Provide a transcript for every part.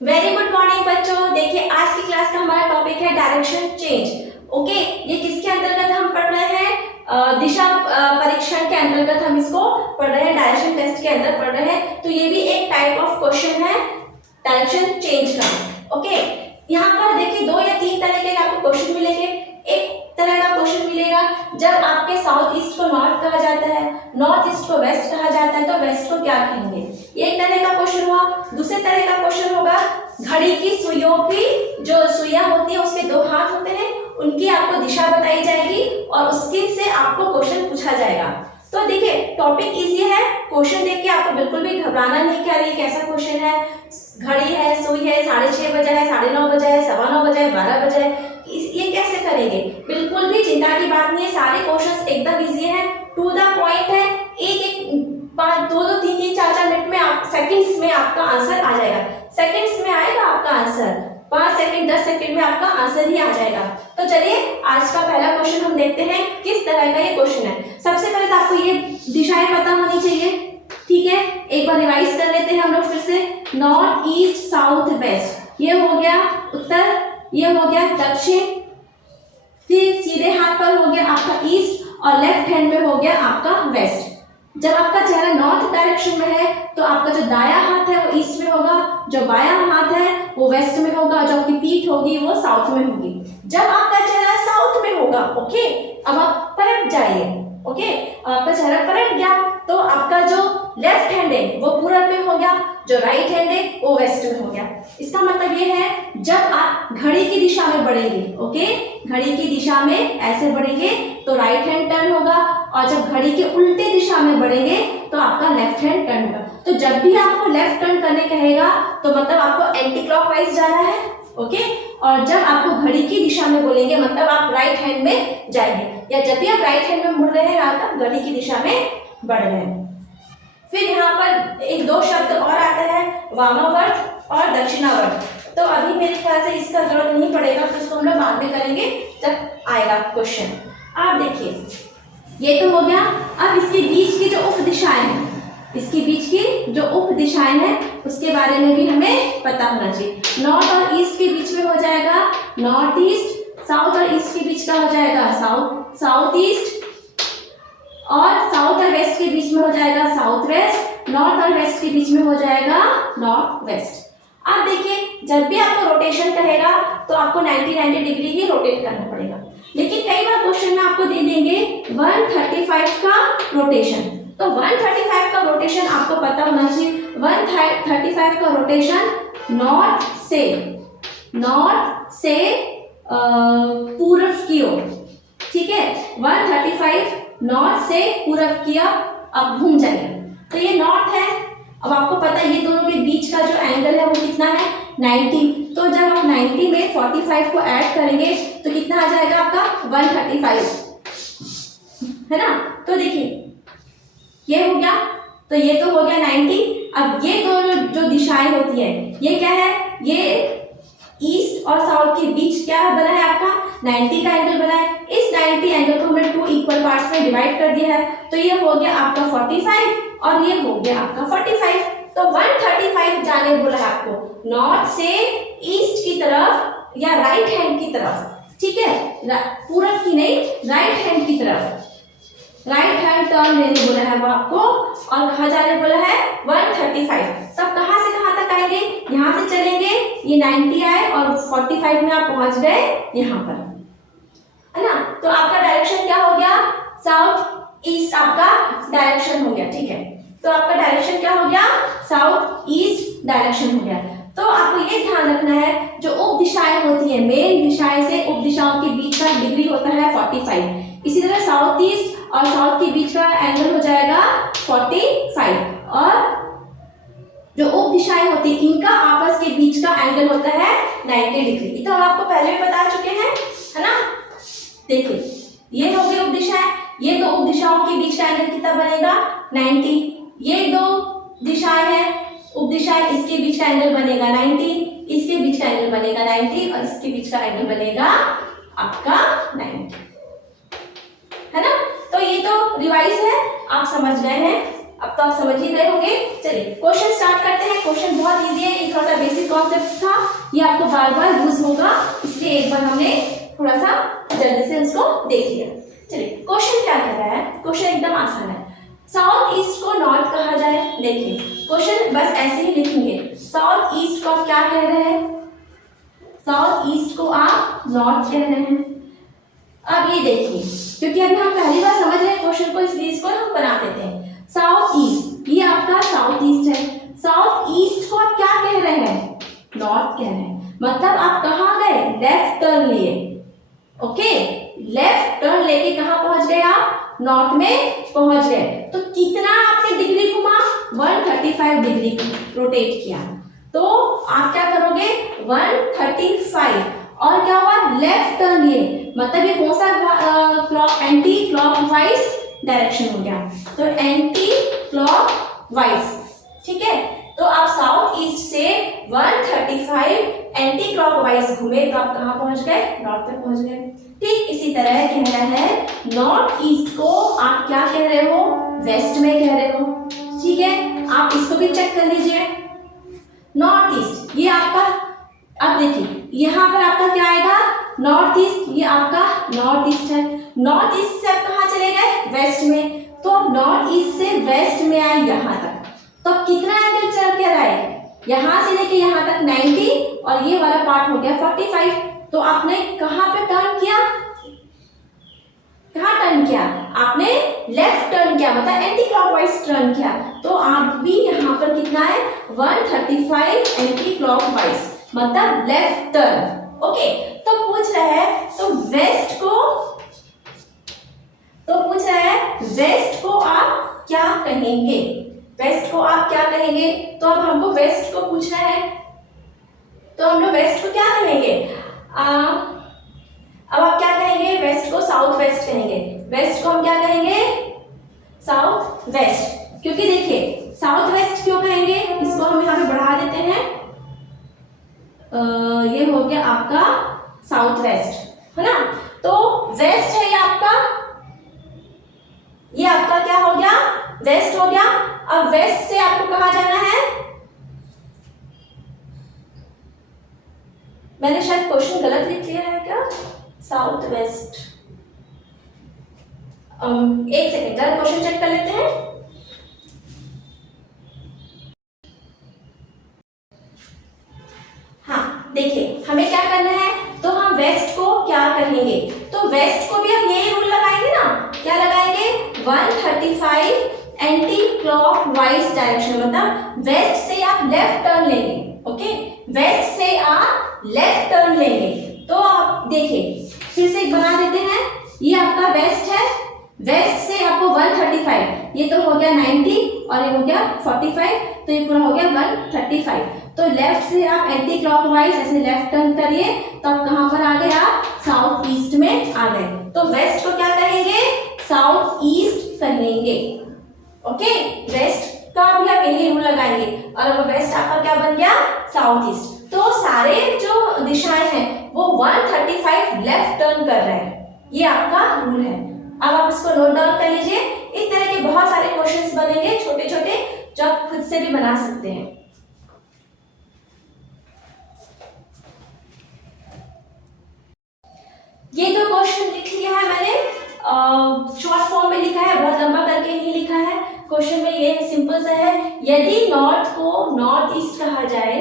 Very good morning बच्चों। देखिए आज की क्लास का हमारा टॉपिक है डायरेक्शन चेंज। ओके, ये किसके अंतर्गत हम पढ़ रहे हैं? दिशा परीक्षण के अंतर्गत हम इसको पढ़ रहे हैं, डायरेक्शन टेस्ट के अंदर पढ़ रहे हैं। तो ये भी एक टाइप ऑफ क्वेश्चन है डायरेक्शन चेंज का। ओके, यहाँ पर देखिए 2 या 3 तरह के आपको क्वेश्चन मिलेंगे। एक तरह का क्वेश्चन मिलेगा जब आपके साउथ ईस्ट को नॉर्थ कहा जाता है, नॉर्थ ईस्ट को वेस्ट कहा जाता है, तो वेस्ट को क्या कहेंगे? ये एक तरह का क्वेश्चन हुआ। दूसरे तरह का क्वेश्चन होगा घड़ी की सुइयों की जो सुइयां होती है उसके 2 हाथ होते हैं, उनकी आपको दिशा बताई जाएगी और उसके से आपको क्वेश्चन पूछा जाएगा। तो देखिए टॉपिक इजी है, क्वेश्चन देख के आपको बिल्कुल भी घबराना नहीं कि अरे कैसा क्वेश्चन है, घड़ी है, सुई है, 6:30 बजे है, 9:30 बजे है, 9:15 बजे है, 12 बजे है, ये कैसे करेंगे? बिल्कुल भी चिंता की बात नहीं है, सारे क्वेश्चंस एकदम इजी हैं, टू द पॉइंट है। एक एक 2-2, 3-3, 4-4 मिनट में आप सेकंड्स में आपका आंसर आ जाएगा, सेकंड्स में आएगा आपका आंसर, 5 सेकंड 10 सेकंड में आपका आंसर ही आ जाएगा। तो चलिए आज का पहला क्वेश्चन हम देखते हैं किस तरह का ये क्वेश्चन है। सबसे पहले तो आपको ये दिशाएं पता होनी चाहिए, ठीक है? एक बार रिवाइज कर लेते हैं हम लोग फिर से। नॉर्थ ईस्ट साउथ वेस्ट, ये हो गया उत्तर, ये हो गया दक्षिण, फिर सीधे हाथ पर हो गया आपका ईस्ट और लेफ्ट हैंड में हो गया आपका वेस्ट। जब आपका चेहरा नॉर्थ डायरेक्शन में है तो आपका जो दायां हाथ है वो ईस्ट में होगा, जो बायां हाथ है वो वेस्ट में होगा, जो आपकी पीठ होगी वो साउथ में होगी। जब आपका चेहरा साउथ में होगा, ओके, अब आप पलट जाइए, ओके, आपका चेहरा पलट गया तो आपका जो लेफ्ट हैंड है वो पूरब में हो गया, जो राइट हैंड है वो वेस्ट में हो गया। इसका मतलब ये है जब आप घड़ी की दिशा में बढ़ेंगे, ओके, घड़ी की दिशा में ऐसे बढ़ेंगे तो राइट हैंड टर्न होगा, और जब घड़ी के उल्टे दिशा में बढ़ेंगे तो आपका लेफ्ट हैंड टर्न होगा। तो जब भी आपको लेफ्ट टर्न करने कहेगा तो मतलब आपको एंटी क्लॉकवाइज जाना है, ओके, और जब आपको घड़ी की दिशा में बोलेंगे मतलब आप राइट हैंड में जाएंगे, या जब भी आप राइट हैंड में मुड़ रहे हैं आप घड़ी की दिशा में बढ़ रहे हैं। फिर यहाँ पर 1-2 शब्द और आता है, वामावर्त और दक्षिणावर्त। तो अभी मेरे ख्याल से इसका जरूरत नहीं पड़ेगा, तो इसको हम लोग बाद में करेंगे जब आएगा क्वेश्चन। आप देखिए ये तो हो गया। अब इसके बीच की जो उप दिशाएं हैं, इसके बीच की जो उप दिशाएं हैं उसके बारे में भी हमें पता होना चाहिए। नॉर्थ और ईस्ट के बीच में हो जाएगा नॉर्थ ईस्ट, साउथ और ईस्ट के बीच का हो जाएगा साउथ ईस्ट, और साउथ और वेस्ट के बीच में हो जाएगा साउथ वेस्ट, नॉर्थ और वेस्ट के बीच में हो जाएगा नॉर्थ वेस्ट। अब देखिए जब भी आपको रोटेशन करेगा तो आपको 90 डिग्री ही रोटेट करना पड़ेगा, लेकिन कई बार क्वेश्चन में आपको दे देंगे 135 का रोटेशन। तो 135 का रोटेशन आपको पता होना चाहिए। 135 का रोटेशन नॉर्थ से पूर्व की ओर, ठीक है, 135 नॉर्थ से पूरब की ओर अब घूम जाएगा। तो ये नॉर्थ है। अब आपको पता है ये दोनों के बीच का जो एंगल है वो कितना है, 90। तो जब आप 90 में 45 को ऐड करेंगे तो कितना आ जाएगा आपका 135, है ना? तो देखिए ये हो गया, तो ये तो हो गया 90। अब ये दोनों जो दिशाएं होती है ये क्या है, ये ईस्ट और साउथ के बीच क्या बना है आपका 90 का एंगल बना है। इस 90 एंगल को हमने 2 इक्वल पार्ट्स में डिवाइड कर दिया है, तो ये हो गया आपका 45 और ये हो गया आपका 45। तो 135 जाने बोला है आपको नॉर्थ से ईस्ट की तरफ या राइट हैंड की तरफ, ठीक है, पूरब की नहीं, राइट हैंड की तरफ, राइट हैंड टर्न लेने बोला है वो आपको, और कहाँ जाने बोला है 135। तब कहाँ से कहाँ तक आएंगे, यहाँ से चलेंगे, ये 90 आए और 45 में आप पहुंच गए यहाँ पर, है ना? तो आपका डायरेक्शन क्या हो गया, साउथ ईस्ट आपका डायरेक्शन हो गया, ठीक है। तो आपका डायरेक्शन क्या हो गया, साउथ ईस्ट डायरेक्शन हो गया। तो आपको ये ध्यान रखना है जो उप दिशाएं होती है, मेन दिशाएं से उप दिशाओं के बीच का डिग्री होता है 45। इसी तरह साउथ ईस्ट और साउथ के बीच का एंगल हो जाएगा 45, और जो उप दिशाएं होती है इनका आपस के बीच का एंगल होता है 90 डिग्री। ये तो हम आपको पहले भी बता चुके हैं, है ना? देखिए ये हो गई उप दिशाएं, ये 2 उप दिशाओं के बीच का एंगल कितना बनेगा 90। ये 2 दिशाएं हैं उप दिशाएं, इसके बीच का एंगल बनेगा 90, इसके बीच का एंगल बनेगा 90 और इसके बीच का एंगल बनेगा आपका 90, है ना? तो ये तो रिवाइज है, आप समझ गए हैं, अब तो आप समझ ही गए होंगे। चलिए क्वेश्चन स्टार्ट करते हैं। क्वेश्चन बहुत इजी है, ये थोड़ा सा बेसिक कॉन्सेप्ट कॉन्सेप्ट था, ये आपको बार बार यूज होगा, इसलिए एक बार हमने थोड़ा सा जल्दी से इसको देख लिया। चलिए क्वेश्चन क्या कह रहा है, क्वेश्चन एकदम आसान है। साउथ ईस्ट को नॉर्थ कहा जाए। देखिए क्वेश्चन बस ऐसे ही लिखेंगे, साउथ ईस्ट को आप क्या कह रहे हैं, साउथ ईस्ट को आप नॉर्थ कह रहे हैं। अब ये देखिए, क्योंकि अभी हम पहली बार समझ रहे हैं क्वेश्चन को, इसलिए इसको हम बना देते हैं। साउथ ईस्ट, ये आपका साउथ ईस्ट है, साउथ ईस्ट को आप क्या कह रहे हैं, नॉर्थ कह रहे हैं। मतलब आप कहाँ गए, लेफ्ट टर्न लिए, ओके, लेफ्ट टर्न लेके कहाँ पहुंच गए आप, नॉर्थ में पहुंच गए। तो कितना आपने डिग्री घुमा, 135 डिग्री रोटेट किया। तो आप क्या करोगे, 135, और क्या हुआ, लेफ्ट टर्न लिए, मतलब ये कौन सा क्लॉक, एंटी क्लॉकवाइज डायरेक्शन हो गया, तो एंटी क्लॉकवाइज, ठीक है। तो आप साउथ ईस्ट से 135 एंटी क्लॉकवाइज घूमे तो आप कहाँ पहुंच गए, नॉर्थ तक पहुंच गए। ठीक इसी तरह कह रहा है, नॉर्थ ईस्ट को आप क्या कह रहे हो, वेस्ट में कह रहे हो, ठीक है। आप इसको भी चेक कर लीजिए, नॉर्थ ईस्ट ये आपका, अब देखिए यहाँ पर आपका क्या आएगा, नॉर्थ ईस्ट, ये आपका नॉर्थ ईस्ट है। नॉर्थ ईस्ट से आप कहाँ चले गए, वेस्ट में, तो अब नॉर्थ ईस्ट से वेस्ट में आए यहाँ तक, तो कितना एंगल चल के रहा है, यहाँ से लेके यहाँ तक 90, और ये वाला पार्ट हो गया 45। तो आपने कहाँ पे टर्न किया, कहाँ टर्न किया, आपने लेफ्ट टर्न किया, मतलब एंटी क्लॉकवाइज टर्न किया। तो आप भी यहाँ पर कितना है, 135 एंटी क्लॉकवाइज, मतलब लेफ्ट टर्न, ओके। तो पूछ रहा है, तो वेस्ट को, तो पूछ रहा है वेस्ट को आप क्या कहेंगे, वेस्ट को आप क्या कहेंगे। तो अब हमको वेस्ट को पूछना है, तो हम लोग वेस्ट को क्या कहेंगे, अब आप क्या कहेंगे, वेस्ट को साउथ वेस्ट कहेंगे, वेस्ट को हम क्या कहेंगे, साउथ वेस्ट। क्योंकि देखिए साउथ वेस्ट क्यों कहेंगे, इसको हम यहाँ पे बढ़ा देते हैं, ये हो गया आपका साउथ वेस्ट, है ना। तो वेस्ट है ये आपका क्या हो गया, वेस्ट हो गया। अब वेस्ट से आपको कहाँ जाना है, मैंने शायद क्वेश्चन गलत लिख लिया है क्या, साउथ वेस्ट, एक सेकेंड जरा क्वेश्चन चेक कर लेते हैं। हाँ देखिए हमें क्या करना है, तो हम वेस्ट को क्या कहेंगे, तो वेस्ट को भी हम यही रूल लगाएंगे ना, क्या लगाएंगे, 135 एंटी क्लॉकवाइज डायरेक्शन, मतलब वेस्ट से आप लेफ्ट टर्न लेंगे, ओके, वेस्ट से आप लेफ्ट टर्न लेंगे। तो आप देखिए फिर से बना देते हैं, ये आपका वेस्ट है, वेस्ट से आपको 135, ये तो हो गया 90 और ये हो गया 45, तो ये पूरा हो गया 135। तो लेफ्ट से आप एंटी क्लॉकवाइज ऐसे लेफ्ट टर्न करिए, तो आप कहाँ पर आ गए, आप साउथ ईस्ट में आ गए। तो वेस्ट को क्या कहेंगे, साउथ ईस्ट कहेंगे, ओके। वेस्ट का भी आप यही रूल लगाएंगे, और अब वेस्ट आपका क्या बन गया, साउथ ईस्ट। तो सारे जो दिशाएं हैं वो 135 लेफ्ट टर्न कर रहे हैं, ये आपका रूल है। अब आप इसको नोट डाउन कर लीजिए, इस तरह के बहुत सारे क्वेश्चंस बनेंगे छोटे छोटे, जो आप खुद से भी बना सकते हैं। ये तो क्वेश्चन लिख लिया है मैंने, शॉर्ट फॉर्म में लिखा है, बहुत लंबा करके नहीं लिखा है। क्वेश्चन में ये सिंपल सा है, यदि नॉर्थ को नॉर्थ ईस्ट कहा जाए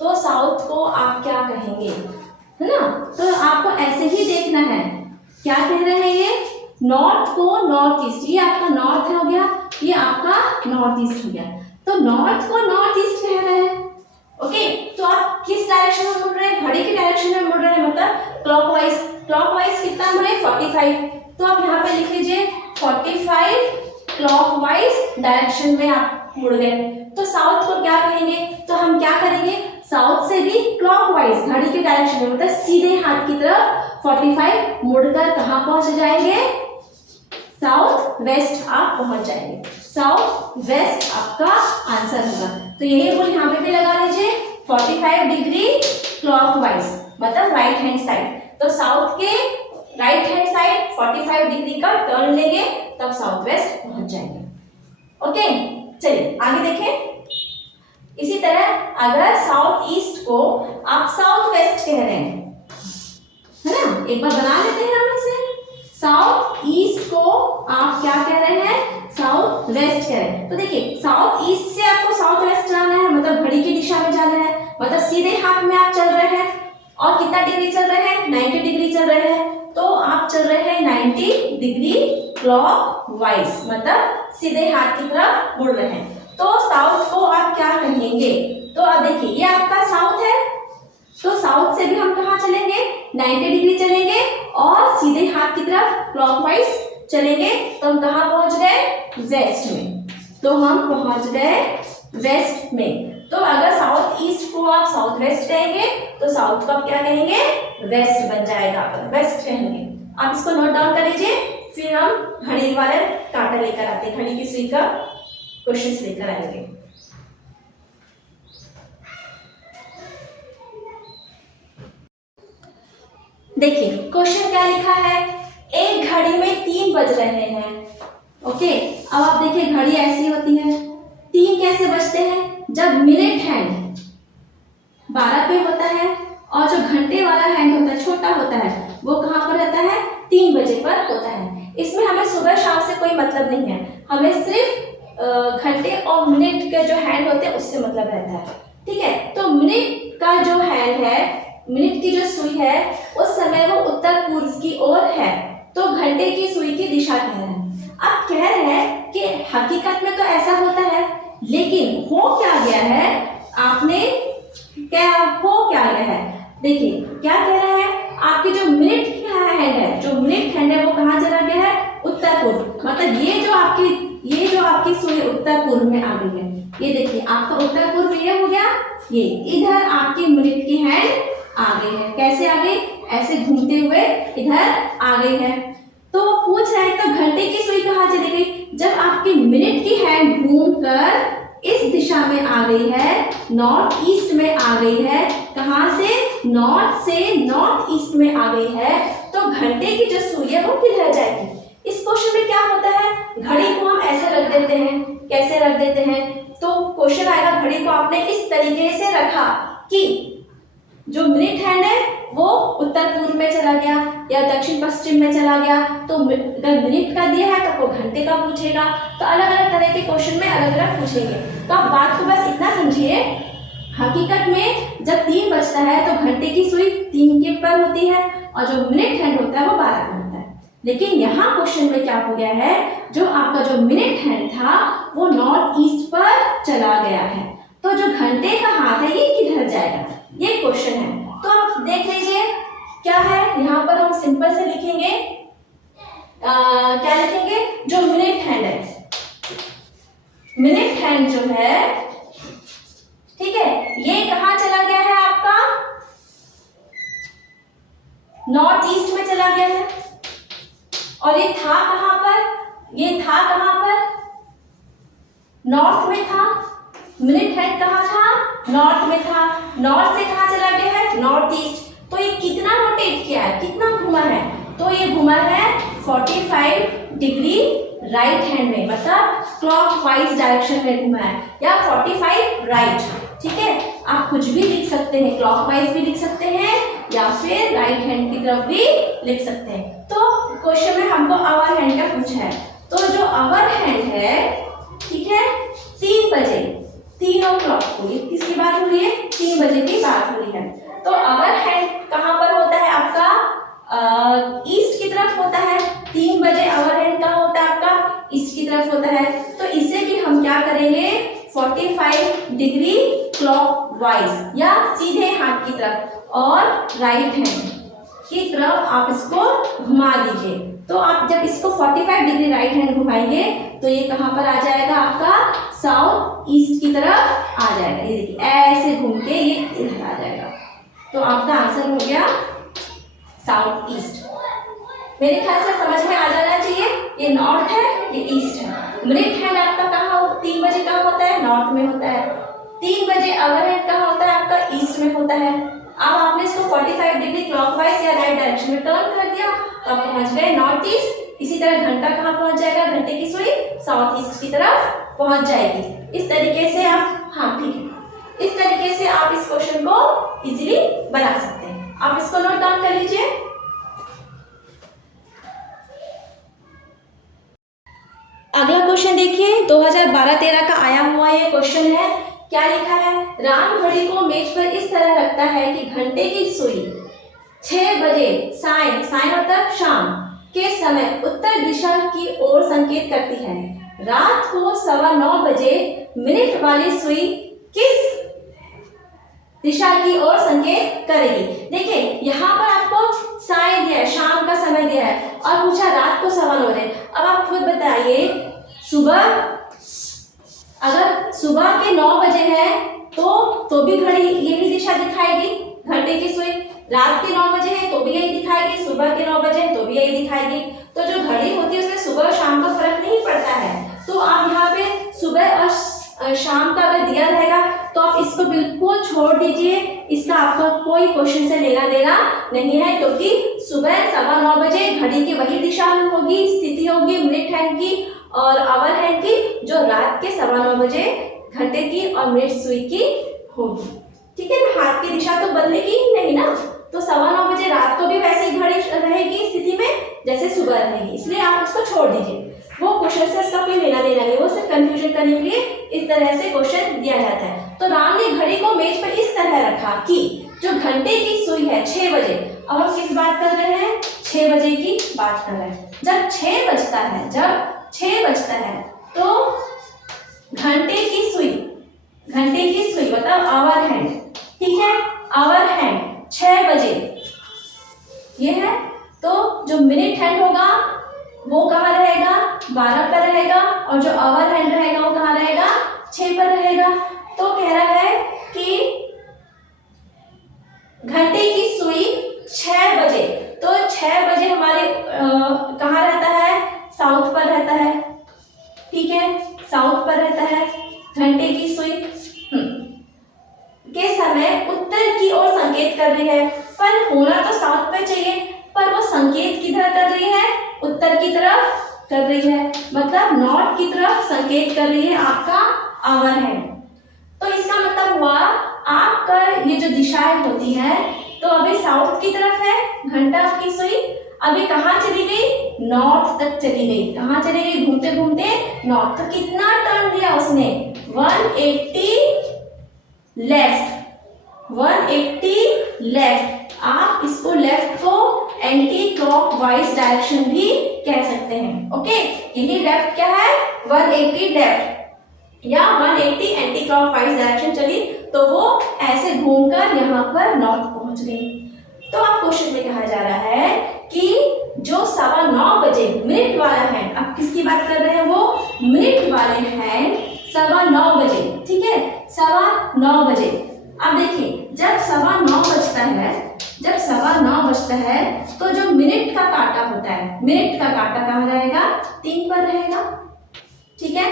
तो साउथ को आप क्या कहेंगे, है ना। तो आपको ऐसे ही देखना है, क्या कह रहे हैं ये, नॉर्थ को नॉर्थ ईस्ट, ये आपका नॉर्थ हो गया, ये आपका नॉर्थ ईस्ट हो गया। तो नॉर्थ को नॉर्थ ईस्ट कह रहे हैं, ओके। तो आप किस डायरेक्शन में मुड़ रहे हैं, घड़ी की डायरेक्शन में मुड़ रहे हैं, मतलब क्लॉकवाइज। क्लॉकवाइज कितना मुड़े, 45। तो आप यहाँ पे लिख लीजिए 45 क्लॉकवाइज डायरेक्शन में आप मुड़ गए। तो साउथ को क्या कहेंगे, तो हम क्या करेंगे, साउथ से भी क्लॉकवाइज घड़ी की डायरेक्शन में, मतलब सीधे हाथ की तरफ 45 मुड़कर कहाँ पहुंच जाएंगे, साउथ वेस्ट आप पहुंच जाएंगे। साउथ वेस्ट आपका आंसर होगा। तो यही रूल यहाँ पे भी लगा लीजिए, 45 डिग्री क्लॉकवाइज, मतलब राइट हैंड साइड। तो साउथ के राइट हैंड साइड 45 डिग्री का टर्न लेंगे, तब साउथ वेस्ट पहुंच जाएंगे, ओके। चलिए आगे देखें, इसी तरह अगर साउथ ईस्ट को आप साउथ वेस्ट कह रहे हैं, है ना, एक बार बना लेते हैं हम इसे। साउथ ईस्ट को आप क्या कह रहे हैं, साउथ वेस्ट कह रहे हैं। तो देखिए साउथ ईस्ट से आपको साउथ वेस्ट जाना है, मतलब घड़ी की दिशा में जाना है, मतलब सीधे हाथ में आप चल रहे हैं। और कितना डिग्री चल रहे हैं, 90 डिग्री चल रहे हैं। तो आप चल रहे हैं 90 डिग्री क्लॉकवाइज, मतलब सीधे हाथ की तरफ मुड़ रहे हैं। तो साउथ को आप क्या कहेंगे, तो अब देखिए ये आपका साउथ है, तो साउथ से भी हम कहाँ चलेंगे, 90 डिग्री चलेंगे और सीधे हाथ की तरफ क्लॉकवाइज चलेंगे। तो हम कहाँ पहुंच गए, वेस्ट में। तो हम पहुंच गए वेस्ट में। तो अगर साउथ ईस्ट को आप साउथ वेस्ट कहेंगे तो साउथ को आप क्या कहेंगे, वेस्ट बन जाएगा, वेस्ट कहेंगे। आप इसको नोट डाउन कर लीजिए, फिर हम घड़ी वाले कांटा लेकर आते हैं, घड़ी की सुई का क्वेश्चन लेकर आएंगे। देखिए क्वेश्चन क्या लिखा है, एक घड़ी में 3 बज रहे हैं। ओके, अब आप देखिए घड़ी ऐसी होती है, 3 कैसे बजते हैं, जब मिनट हैंड 12 पे होता है और जो घंटे वाला हैंड होता है, छोटा होता है, वो कहाँ पर रहता है, 3 बजे पर होता है। इसमें हमें सुबह शाम से कोई मतलब नहीं है, हमें सिर्फ घंटे और मिनट के जो हैंड होते हैं उससे मतलब रहता है। ठीक है, तो मिनट का जो हैंड है, मिनट की जो सुई है, उस समय वो उत्तर पूर्व की ओर है, तो घंटे की सुई की दिशा कह रहे हैं। अब कह रहे हैं कि हकीकत में तो ऐसा होता है, लेकिन हो क्या गया है, आपने क्या हो क्या गया है, देखिए क्या कह रहा है, आपकी जो मिनट का हैंड है, जो मिनट हैंड है वो कहाँ चला गया है, उत्तर पूर्व। मतलब ये जो आपकी सुई उत्तर पूर्व में आ गई है। ये देखिए आपका उत्तर पूर्व ये हो गया, ये इधर आपकी मिनट की हैंड आ गई है। कैसे आ गई, ऐसे घूमते हुए इधर आ गई है। तो पूछ रहा है तो घंटे की सुई कहाँ चली गई, जब आपकी मिनट की हैंड घूमकर इस दिशा में आ गई है, नॉर्थ ईस्ट में आ गई है। कहाँ से, नॉर्थ से नॉर्थ ईस्ट में आ गई है, तो घंटे की जो सुई है वो किधर जाएगी। इस क्वेश्चन में क्या होता है, घड़ी को हम ऐसे रख देते हैं, कैसे रख देते हैं, तो क्वेश्चन आएगा घड़ी को आपने इस तरीके से रखा कि जो मिनट हैंड है वो उत्तर पूर्व में चला गया या दक्षिण पश्चिम में चला गया। तो अगर मिनट का दिया है तो आपको घंटे का पूछेगा। तो अलग अलग तरह के क्वेश्चन में अलग अलग पूछेंगे। तो आप बात को बस इतना समझिए, हकीकत में जब 3 बजता है तो घंटे की सुई 3 के पर होती है और जो मिनट हैंड होता है वो 12 पर होता है। लेकिन यहाँ क्वेश्चन में क्या हो गया है, जो आपका जो मिनट हैंड था वो नॉर्थ ईस्ट पर चला गया है, तो जो घंटे का हाथ है ये किधर जाएगा, ये क्वेश्चन है। तो आप देख लीजिए क्या है, यहाँ पर हम सिंपल से लिखेंगे, क्या लिखेंगे, जो मिनट हैंड है, मिनट हैंड जो है, ठीक है, ये कहाँ चला गया है आपका, नॉर्थ ईस्ट में चला गया है। और ये था कहाँ पर, ये था कहाँ पर, नॉर्थ में था। मिनट हैंड कहाँ था, नॉर्थ में था। नॉर्थ से कहाँ चला गया है, नॉर्थ ईस्ट। तो ये कितना रोटेट किया है, कितना घुमा है, तो ये घुमा है 45 डिग्री राइट हैंड में, मतलब क्लॉकवाइज डायरेक्शन में घुमा है, या 45 राइट। ठीक है, आप कुछ भी लिख सकते हैं, क्लॉकवाइज भी लिख सकते हैं या फिर राइट हैंड की तरफ भी लिख सकते हैं। तो क्वेश्चन में हमको आवर हैंड का पूछा है, तो जो आवर हैंड है, ठीक है, 3 बजे, 3 o'clock को, ये किसकी बात हो रही है, 3 बजे की बात हो रही है। तो आवर हैंड कहाँ पर होता है आपका, ईस्ट की तरफ होता है। 3 बजे आवर हैंड कहाँ होता है आपका, ईस्ट की तरफ होता है। तो इसे भी हम क्या करेंगे, 45 डिग्री क्लॉकवाइज या सीधे हाथ की तरफ और राइट हैंड की तरफ आप इसको घुमा दीजिए। तो आप जब इसको 45 डिग्री राइट हैंड घुमाएंगे तो ये कहाँ पर आ जाएगा आपका, साउथ ईस्ट की तरफ आ जाएगा। ये देखिए ऐसे घूम के ये इधर आ जाएगा। तो आपका आंसर हो गया साउथ ईस्ट। मेरे ख्याल से समझ में आ जाना चाहिए, ये नॉर्थ है, ये ईस्ट है। मिनट हैंड आपका कहाँ, 3 बजे कहाँ होता है, नॉर्थ में होता है। 3 बजे आवर हैंड कहाँ होता है आपका, ईस्ट में होता है। अब आपने इसको 45 डिग्री क्लॉकवाइज या राइट डायरेक्शन में टर्न कर दिया तो आप पहुंच गए नॉर्थ ईस्ट। इसी तरह घंटा कहाँ पहुंच जाएगा, घंटे की सुई साउथ ईस्ट की तरफ पहुंच जाएगी। इस तरीके से आप, हाँ ठीक है, इस तरीके से आप इस क्वेश्चन को इजीली बना सकते हैं। आप इसको नोट डाउन कर लीजिए। अगला क्वेश्चन देखिए, 2012-13 का आया हुआ ये क्वेश्चन है। क्या लिखा है? राम घड़ी को मेज पर इस तरह रखता है कि घंटे की सुई 6 बजे साय मतलब शाम के समय उत्तर दिशा की ओर संकेत करती है। रात को 9:15 बजे मिनट वाली सुई किस दिशा की ओर संकेत करेगी? देखिए यहाँ पर आपको साय दिया है, शाम का समय दिया है और पूछा रात को 9:15 बजे। अब आप खुद बताइए, सुबह अगर सुबह के 9 बजे है तो भी घड़ी यही दिशा दिखाएगी, घंटे की सुई। रात के 9 बजे है तो भी यही दिखाएगी, सुबह के 9 बजे है तो भी यही दिखाएगी। तो जो घड़ी होती है उसमें सुबह और शाम का फर्क नहीं पड़ता है। तो आप यहाँ पे सुबह और शाम का अगर दिया रहेगा तो आप इसको बिल्कुल छोड़ दीजिए, इसका आपका कोई क्वेश्चन से लेना देना नहीं है, क्योंकि सुबह 9:15 बजे घड़ी की वही दिशा होगी, स्थिति होगी मिनट हैंड की और आवर हैंड की, जो रात के 9:15 बजे घंटे की और मिनट सुई की होगी। ठीक है ना, हाथ की दिशा तो बदलेगी ही नहीं ना। तो 9:15 बजे रात को भी वैसे ही घड़ी रहेगी स्थिति में जैसे सुबह रहेगी, इसलिए आप उसको छोड़ दीजिए। वो क्वेश्चन से इसका कोई लेना देना नहीं, वो सिर्फ कंफ्यूजन करने के लिए इस तरह से क्वेश्चन दिया जाता है। तो राम ने घड़ी को मेज पर इस तरह रखा कि जो घंटे की सुई है 6 बजे, अब हम किस बात कर रहे हैं? 6 बजे की बात कर रहे हैं। जब 6 बजता है तो घंटे की सुई मतलब आवर हैंड, ठीक है, आवर हैंड 6 बजे ये है, तो जो मिनट हैंड होगा वो कहाँ रहेगा? 12 पर रहेगा, और जो आवर हैंड रहेगा वो कहाँ रहेगा? 6 पर रहेगा। तो कह रहा है कि घंटे की सुई 6 बजे, तो 6 बजे हमारे कहाँ रहता है? साउथ पर रहता है, ठीक है, साउथ पर रहता है। घंटे की सुई के समय उत्तर की ओर संकेत कर रही है, पर होना तो साउथ पे चाहिए, पर वो संकेत किधर कर रही है? उत्तर की तरफ कर रही है, मतलब नॉर्थ की तरफ संकेत कर रही है आपका आवर है। तो इसका मतलब हुआ आपका ये जो दिशाएं होती है, तो अभी साउथ की तरफ है घंटा की सुई, अभी कहाँ चली गई? नॉर्थ तक चली गई। कहाँ चली गई? घूमते घूमते नॉर्थ। तो कितना टर्न दिया उसने? 180 लेफ्ट, 180 लेफ्ट। आप इसको लेफ्ट को एंटी क्लॉकवाइज डायरेक्शन भी कह सकते हैं। ओके, यही लेफ्ट क्या है? 180 लेफ्ट या 180 एंटी क्लॉकवाइज डायरेक्शन चली, तो वो ऐसे घूमकर यहाँ पर नॉर्थ पहुंच गई। तो आप क्वेश्चन में कहा जा रहा है कि जो 9:15 बजे मिनट वाला हैंड, अब किसकी बात कर रहे हैं? वो मिनट वाले हैंड 9:15 बजे, ठीक है, 9:15 बजे। अब देखिए जब 9:15 बजता है तो जो मिनट का कांटा होता है, मिनट का कांटा कहाँ रहेगा? 3 पर रहेगा, ठीक है,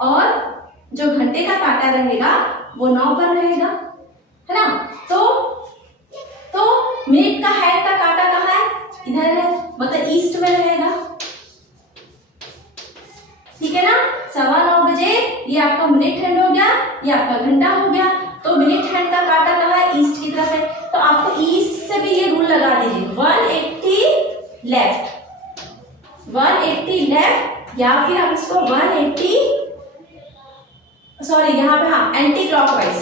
और जो घंटे का कांटा रहेगा वो 9 पर रहेगा, है ना। तो मिनट का हैंड का कांटा कहाँ है? इधर है, मतलब ईस्ट में रहेगा, ठीक है ना। 9:15 बजे ये आपका मिनट हैंड हो गया, ये आपका घंटा हो गया। तो मिनट हैंड का कांटा कहाँ है? ईस्ट की तरफ है, तो आपको ईस्ट से भी ये रूल लगा दीजिए, 180 लेफ्ट, 180 लेफ्ट, या फिर आप इसको 180 यहाँ पे हाँ एंटी क्लॉकवाइज।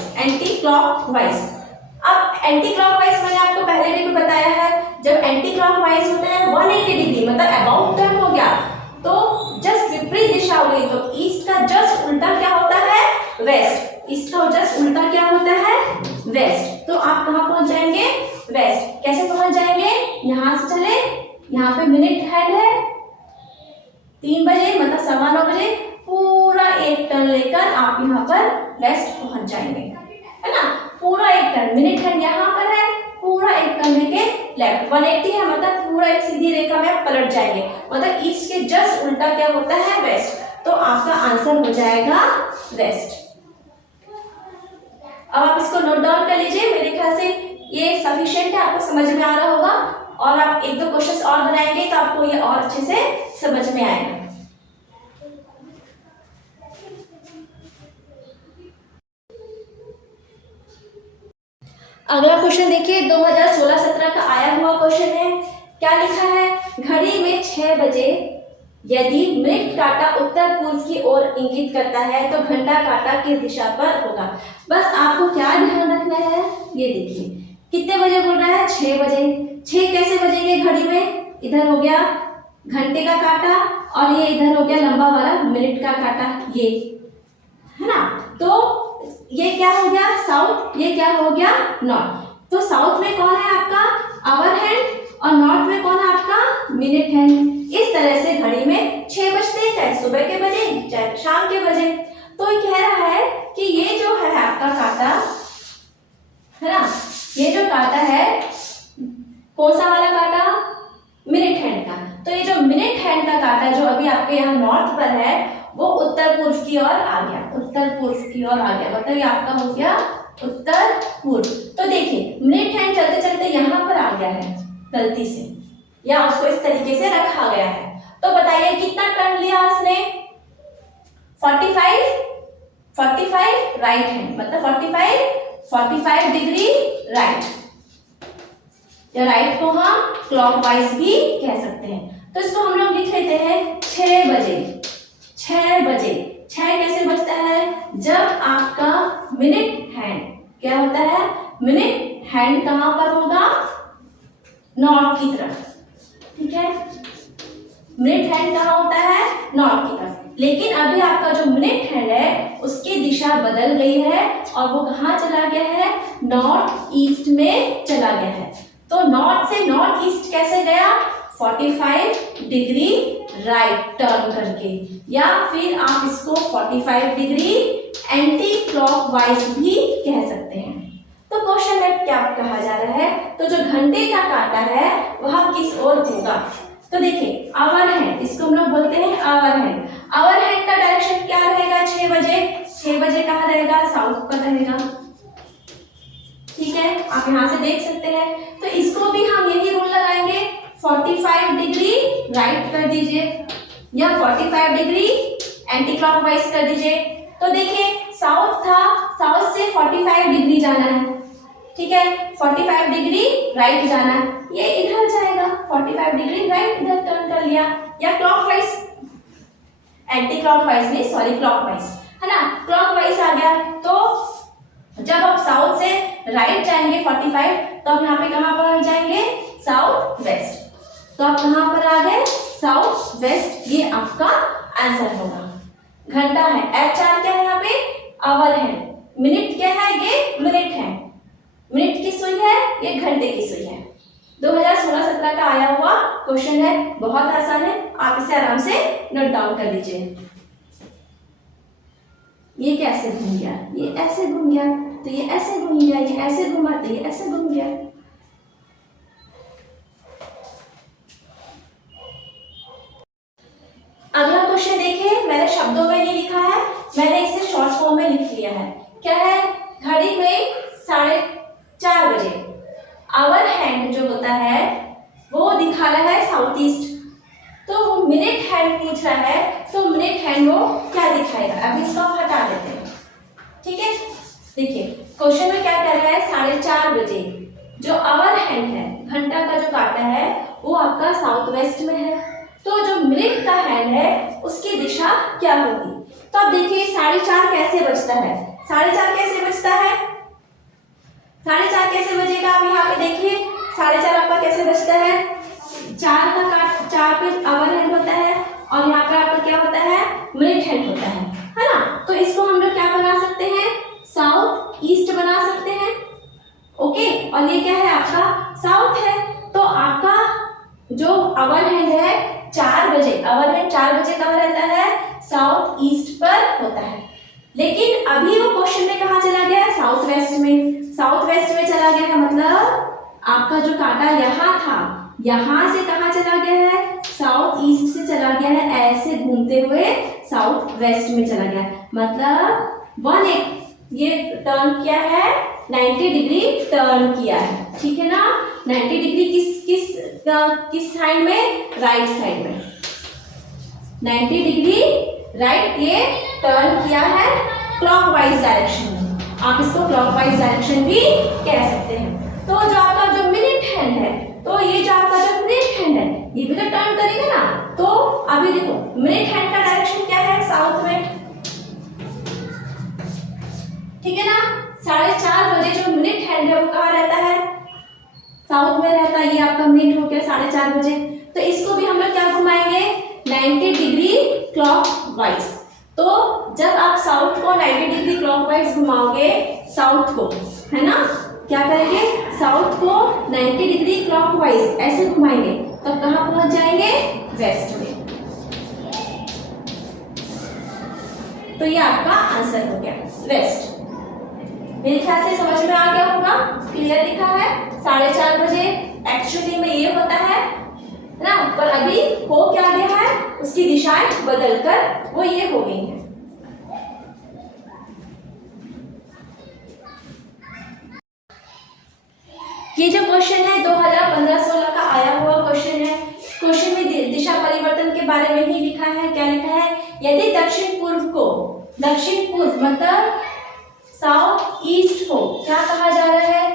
अब एंटी क्लॉकवाइज मैंने आपको पहले भी बताया है, जब एंटी क्लॉकवाइज होता है 180 डिग्री मतलब अबाउट टर्न हो गया, तो जस्ट विपरीत दिशा हो गई, तो ईस्ट का जस्ट उल्टा क्या होता है? वेस्ट। ईस्ट का जस्ट उल्टा क्या होता है? वेस्ट। तो आप कहाँ पहुंच जाएंगे? वेस्ट। कैसे पहुंच जाएंगे? यहां से चले, यहाँ पे मिनट हैंड है 3 बजे मतलब 9:15 बजे, पूरा एक टर्न लेकर आप यहाँ पर वेस्ट पहुंच जाएंगे, है ना। पूरा एक टर्न, मिनट हैंड यहाँ पर है, पूरा एक टर्न लेके लेफ्ट, 180 है मतलब पूरा एक सीधी रेखा में पलट जाएंगे, मतलब ईस्ट के जस्ट उल्टा क्या होता है? वेस्ट। तो आपका आंसर हो जाएगा वेस्ट। अब आप इसको नोट डाउन कर लीजिए, मेरे ख्याल से ये सफिशिएंट है, आपको समझ में आ रहा होगा, और आप 1-2 क्वेश्चंस और बनाएंगे तो आपको ये और अच्छे से समझ में आएगा। अगला क्वेश्चन देखिए, 2016-17 का आया हुआ क्वेश्चन है। क्या लिखा है? घड़ी में 6 बजे यदि मिनट काटा उत्तर पूर्व की ओर इंगित करता है तो घंटा काटा किस दिशा पर होगा। बस आपको क्या ध्यान रखना है, ये देखिए कितने बजे बोल रहा है, 6 बजे। 6 कैसे बजेंगे घड़ी में? इधर हो गया घंटे का काटा और ये इधर हो गया लंबा वाला मिनट का काटा, ये है ना। तो ये क्या हो गया साउथ, ये क्या हो गया नॉर्थ। तो साउथ में कौन है आपका आवर हैंड और नॉर्थ में कौन है आपका मिनट हैंड। इस तरह से घड़ी में 6 बजते हैं, चाहे सुबह के बजे चाहे शाम के बजे। तो ये कह रहा है कि ये जो है आपका काटा है ना, ये जो काटा है कौन सा वाला काटा, मिनट हैंड का। तो ये जो मिनट हैंड का काटा जो अभी आपके यहाँ नॉर्थ पर है वो उत्तर पूर्व की ओर आ गया, उत्तर पूर्व की ओर आ गया, मतलब ये आपका हो गया उत्तर पूर्व। तो देखिए मिनट हैंड चलते चलते यहाँ पर आ गया है गलती से, या उसको इस तरीके से रखा गया है। तो बताइए कितना टर्न लिया उसने, 45 राइट हैंड, मतलब 45 डिग्री राइट, या राइट को हम क्लॉकवाइज भी कह सकते हैं। तो इसको हम लोग लिख लेते हैं 6 बजे। 6 बजे, 6 कैसे बजता है, जब आपका मिनट हैंड क्या होता है, मिनट हैंड कहाँ पर होगा, नॉर्थ की तरफ, ठीक है। मिनट हैंड कहाँ होता है, नॉर्थ की तरफ। लेकिन अभी आपका जो मिनट हैंड है उसकी दिशा बदल गई है और वो कहाँ चला गया है, नॉर्थ ईस्ट में चला गया है। तो नॉर्थ से नॉर्थ ईस्ट कैसे गया, 45 डिग्री राइट टर्न करके, या फिर आप इसको 45 डिग्री एंटी क्लॉकवाइज भी कह सकते हैं। तो क्वेश्चन में क्या कहा जा रहा है, तो जो घंटे का काटा है वह किस ओर होगा। तो देखिए आवर हैंड, इसको हम लोग बोलते हैं आवर हैंड। आवर हैंड का डायरेक्शन क्या रहेगा, 6 बजे। 6 बजे कहाँ रहेगा, साउथ पर रहेगा, ठीक है, आप यहाँ से देख सकते हैं। तो इसको भी हम यही रूल लगाएंगे, 45 डिग्री राइट कर दीजिए या 45 डिग्री एंटी क्लॉकवाइज कर दीजिए। तो देखिए साउथ था, साउथ से 45 डिग्री जाना है, ठीक है, 45 डिग्री राइट जाना है, ये इधर जाएगा, 45 डिग्री राइट इधर टर्न कर लिया, या क्लॉकवाइज, एंटी क्लॉकवाइज नहीं सॉरी क्लॉकवाइज, है ना, क्लॉकवाइज आ गया। तो जब आप साउथ से राइट जाएंगे 45, तो आप यहाँ पे कहाँ पर जाएंगे, साउथ वेस्ट। तो आप कहाँ पर आ गए, साउथ वेस्ट, ये आपका आंसर होगा। घंटा है, HR क्या है यहाँ पे, आवर है, मिनट क्या है, ये मिनट है, मिनट की सुई है, ये घंटे की सुई है। 2016-17 का आया हुआ क्वेश्चन है, बहुत आसान है, आप इसे आराम से नोट डाउन कर लीजिए। ये कैसे घूम गया, ये ऐसे घूम गया, तो ये ऐसे घूम गया, ये ऐसे घुमा, तो ये ऐसे घूम गया। अगला क्वेश्चन देखिए, मैंने शब्दों में नहीं लिखा है, मैंने इसे शॉर्ट फॉर्म में लिख लिया है। क्या है, घड़ी में 4:30 बजे, आवर हैंड जो होता है वो दिखा रहा है साउथ ईस्ट। तो मिनट हैंड पूछ रहा है, तो मिनट हैंड वो क्या दिखाएगा, अभी इसको हम हटा देते हैं, ठीक है। देखिए क्वेश्चन में क्या कह रहा है, 4:30 बजे, जो आवर हैंड है, घंटा का जो काटा है वो आपका साउथ वेस्ट में है। तो जो मिनट का हैंड है उसकी दिशा क्या होगी। तो अब देखिए 4:30 कैसे बजता है, 4:30 कैसे बजता है, 4:30 कैसे बजेगा, आप यहाँ पे देखिए 4:30 आपका कैसे बजता है, 4 का काट, 4 पे आवर हैंड होता है और यहाँ पे आपका क्या होता है, मिनट हैंड होता है ना। तो इसको हम लोग क्या बना सकते हैं, साउथ ईस्ट बना सकते हैं, ओके। और ये क्या है आपका साउथ है, तो आपका जो आवर हैंड है 4 बजे, आवर हैंड 4 बजे कहाँ रहता है, साउथ ईस्ट पर होता है। लेकिन अभी वो क्वेश्चन में कहाँ चला गया है, साउथ वेस्ट में, साउथ वेस्ट में चला गया है, मतलब आपका जो काटा यहाँ था, यहाँ से कहाँ चला गया है, साउथ ईस्ट से चला गया है, ऐसे घूमते हुए साउथ वेस्ट में चला गया है, मतलब ये टर्न किया है, 90 डिग्री टर्न किया है, ठीक है ना। 90 डिग्री किस साइड में, राइट साइड में, 90 डिग्री राइट, ये टर्न किया है क्लॉकवाइज डायरेक्शन में। आप इसको क्लॉकवाइज डायरेक्शन भी कह सकते हैं। तो जो आपका जो मिनट हैंड है, तो ये जो आपका जो मिनट हैंड है ये भी तो टर्न करेगा ना। तो अभी देखो मिनट हैंड का डायरेक्शन क्या है, साउथ में, ठीक है ना। 4:30 बजे जो मिनट हैंड है वो कहाँ रहता है, साउथ में रहता है। ये आपका मिनट हो गया 4:30 बजे। तो इसको भी हम लोग क्या घुमाएंगे, 90 डिग्री क्लॉकवाइज। तो जब आप साउथ को 90 डिग्री क्लॉकवाइज घुमाओगे, साउथ को, है ना, क्या करेंगे, साउथ को 90 डिग्री क्लॉकवाइज ऐसे घुमाएंगे, तब कहाँ पहुंच जाएंगे, वेस्ट में। तो ये आपका आंसर हो गया, वेस्ट। मेरे ख्याल से समझ में आ गया होगा, क्लियर लिखा है। 4:30 बजे एक्चुअली में ये होता है ना, पर अभी हो क्या गया है, उसकी दिशाएं बदलकर वो ये हो गई है। ये जो क्वेश्चन है 2015-16 का आया हुआ क्वेश्चन है। क्वेश्चन में दिशा परिवर्तन के बारे में ही लिखा है। क्या लिखा है, यदि दक्षिण पूर्व को, दक्षिण पूर्व मतलब साउथ ईस्ट को क्या कहा जा रहा है,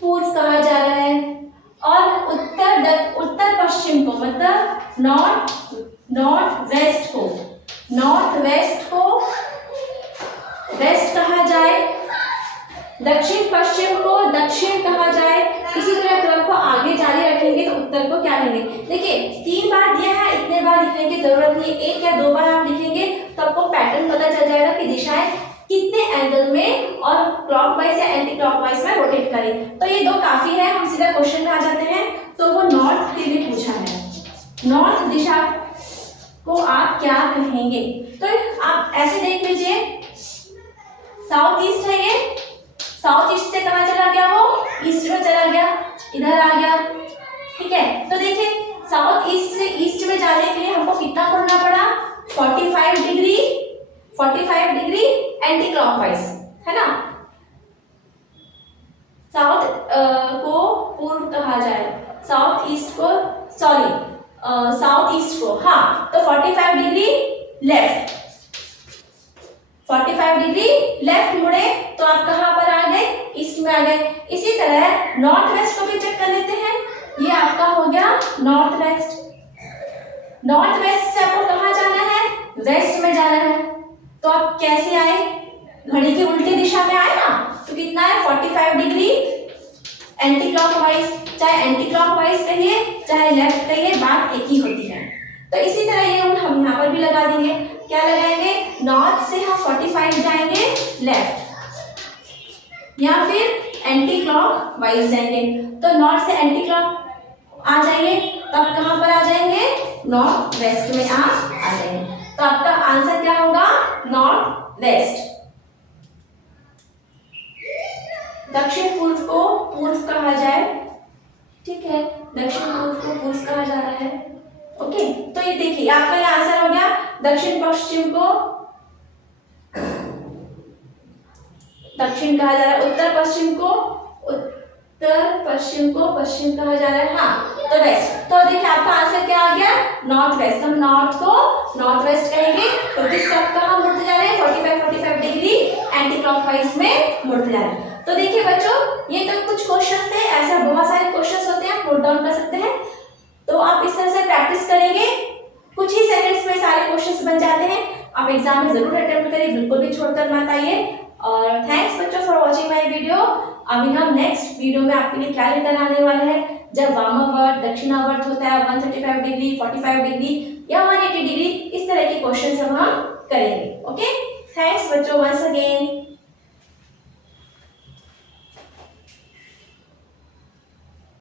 पूर्व कहा जा रहा है, और उत्तर पश्चिम को मतलब नॉर्थ वेस्ट को, नॉर्थ वेस्ट को वेस्ट कहा जाए, दक्षिण पश्चिम को दक्षिण कहा जाए। इसी तरह क्रम को आगे जारी रखेंगे तो उत्तर को क्या लेंगे। देखिए 3 बार दिया है, इतने बार लिखने की जरूरत नहीं है, 1 या 2 बार आप लिखेंगे तो आपको पैटर्न पता चल जाएगा कि दिशाएं कितने एंगल में और क्लॉकवाइज या एंटी क्लॉकवाइज में रोटेट करें। तो ये 2 काफी है, हम सीधा क्वेश्चन में आ जाते हैं। तो वो नॉर्थ के लिए पूछा है, नॉर्थ दिशा को आप क्या कहेंगे। तो आप ऐसे देख लीजिए, साउथ ईस्ट है ये, साउथ ईस्ट से कहाँ चला गया, वो ईस्ट में चला गया, इधर आ गया, ठीक है। तो देखिए साउथ ईस्ट से ईस्ट में जाने के लिए हमको कितना करना पड़ा, 45 डिग्री एंटी क्लॉकवाइज, है ना। साउथ को पूर्व कहा जाए, साउथ ईस्ट को, सॉरी साउथ ईस्ट को, हाँ, तो 45 डिग्री लेफ्ट, 45 डिग्री लेफ्ट मुड़े तो आप कहाँ पर आ गए, ईस्ट में आ गए। इसी तरह नॉर्थ वेस्ट को भी चेक कर लेते हैं। ये आपका हो गया नॉर्थ वेस्ट, नॉर्थ वेस्ट से आपको कहाँ जाना है, वेस्ट में जाना है। तो आप कैसे आए, घड़ी की उल्टी दिशा में आए ना, तो कितना है 45 डिग्री एंटी क्लॉकवाइज, चाहे एंटी क्लॉकवाइज कहिए चाहे लेफ्ट कहिए, बात एक ही होती है। तो इसी तरह ये हम यहाँ पर भी लगा देंगे। क्या लगाएंगे, नॉर्थ से हम 45 जाएंगे लेफ्ट, या फिर एंटी क्लॉकवाइज जाएंगे। तो नॉर्थ से एंटी क्लॉक आ जाइए, तब कहाँ पर आ जाएंगे, नॉर्थ वेस्ट में आप आ जाएंगे। तो आपका आंसर क्या होगा, नॉर्थ वेस्ट। दक्षिण पूर्व को पूर्व कहा जाए, ठीक है, दक्षिण पूर्व को पूर्व कहा जा रहा है, ओके। तो ये देखिए आपका ये आंसर हो गया, दक्षिण पश्चिम को दक्षिण कहा जा रहा है, उत्तर पश्चिम को पश्चिम कहा जा रहा है, हाँ, तो वेस्ट। तो देखिए आपका आंसर क्या आ गया, नॉर्थ वेस्ट। हम नॉर्थ को नॉर्थ वेस्ट कहेंगे क्योंकि सब कहाँ मुड़ते जा रहे हैं, 45 डिग्री एंटी क्लॉकवाइज में मुड़ते जा रहे हैं। तो देखिए बच्चों, ये तो कुछ क्वेश्चन थे, ऐसा बहुत सारे क्वेश्चन होते हैं, आप नोट डाउन कर सकते हैं। तो आप इस तरह से प्रैक्टिस करेंगे, कुछ ही सेकंड्स में सारे क्वेश्चंस बन जाते हैं। आप एग्जाम में जरूर अटेम्प्ट करिए, बिल्कुल भी छोड़कर मत आइए। और थैंक्स बच्चों फॉर वाचिंग माय वीडियो। अभी हम नेक्स्ट वीडियो में आपके लिए क्या लेकर आने वाले हैं, जब वामावर्त दक्षिणावर्त होता है 135 डिग्री, 45 डिग्री या 180 डिग्री, इस तरह के क्वेश्चन हम करेंगे। ओके, थैंक्स बच्चों वंस अगेन।